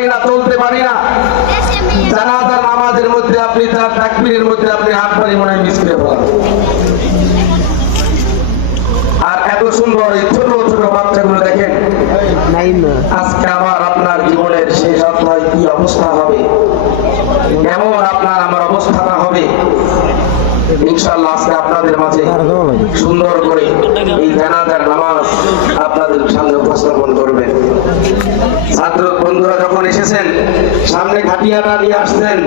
পারি না, চলতে পারি না। জানাজার নামাজের মধ্যে আপনি তার তাকবীরের মধ্যে আপনি হাত পারি মনে হয় মিস করে ফেলান। আর এত সুন্দর এই ছোট ছোট বাচ্চাগুলো দেখেন, আজকে আবার আপনার জীবনের শেষ অধ্যায় কি অবস্থা হবে, কেমন আপনার আমার অবস্থাটা হবে, ইনশাআল্লাহ আজকে আপনাদের মাঝে সুন্দর করে এই জানাজার নামাজ আপনাদের সামনে উপস্থাপন করবেন। ছাত্র বন্ধুরা যখন এসেছেন, সামনে খাটিয়াটা নিয়ে আসছেন,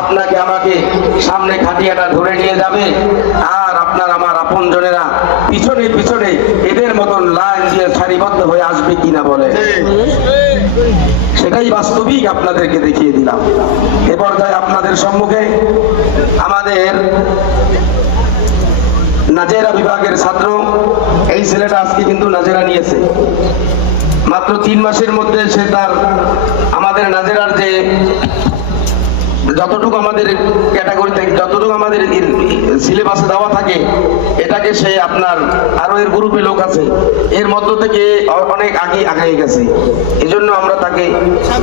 আপনাকে আমাকে সামনে খাটিয়াটা ধরে নিয়ে যাবে, আর আপনার আমার আপনজনেরা পিছনে পিছনে এদের মতন লাইন দিয়ে সারিবদ্ধ হয়ে আসবে কিনা বলে, সেটাই বাস্তবিক আপনাদেরকে দেখিয়ে দিলাম। এ পর্যায়ে আপনাদের সম্মুখে আমাদের নাজেরা বিভাগের ছাত্র, এই ছেলেটা আজকে কিন্তু নাজেরা নিয়েছে, মাত্র 3 মাসের মধ্যে সে তার আমাদের নাজেরার যে যতটুকু আমাদের ক্যাটাগরিতে যতটুকু আমাদের সিলেবাসে দেওয়া থাকে এটাকে সে আপনার আরো এর গ্রুপে লোক আছে এর মধ্য থেকে অনেক আগে আগাই গেছে। এজন্য আমরা তাকে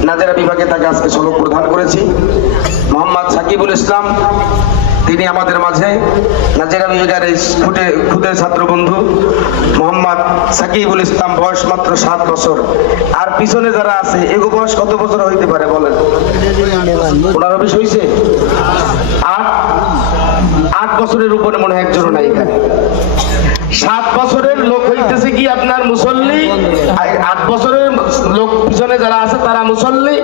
নাজেরা বিভাগে তাকে আজকে সবক প্রদান করেছি। মোহাম্মদ সাকিবুল ইসলাম, তিনি আমাদের মাঝে নাজেরা বিভাগের খুদে ছাত্র বন্ধু মোহাম্মদ সাকিবুল ইসলাম, বয়স মাত্র 7 বছর। আর পিছনে যারা আছে এগো বয়স কত বছর হইতে পারে বলেন? 15-20 হয়েছে। 8 বছরের উপরে মনে হয় একজনও নাই এখানে। 7 বছরের লোক হইতেছে কি আপনার মুসল্লি, 8 বছরের লোক পিছনে যারা আছে তারা মুসল্লি,